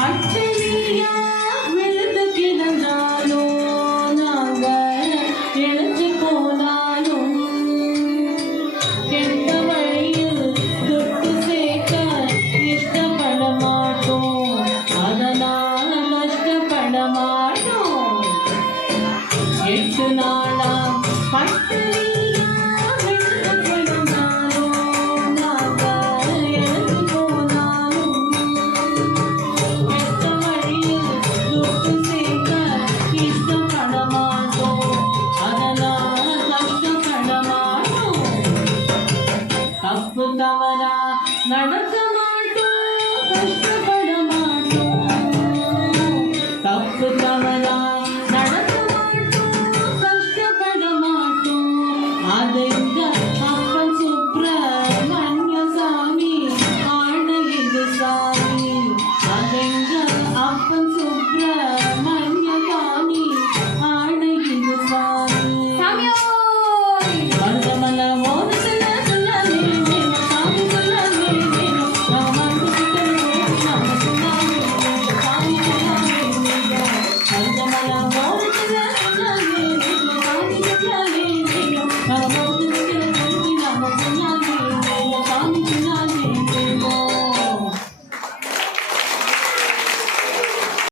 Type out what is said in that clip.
பட்டினியா விழுந்து கிடந்தாலும் நாங்க எழுந்து போனாலும் கெட்ட வழியில் தொட்டு சேர்க்க இஷ்டப்பட மாட்டோம், அதனால கஷ்டப்பட மாட்டோம். 8 நாளா பட்டினியா விழுந்து கிடந்தாலும் நாங்க எழுந்து போனாலும் கெட்ட வழியில் தொட்டு சேர்க்க இஷ்டப்பட மாட்டோம், அதனால கஷ்டப்பட மாட்டோம். தப்பு தவறா நடக்க மாட்டோம், கஷ்டப்பட மாட்டோம். தப்பு தவறா நடக்க மாட்டோம், கஷ்டப்பட மாட்டோம். அதுங்க அப்பன் சுப்பிரமணிய சாமி ஆணையிது சாமி, அதுங்க அப்பன்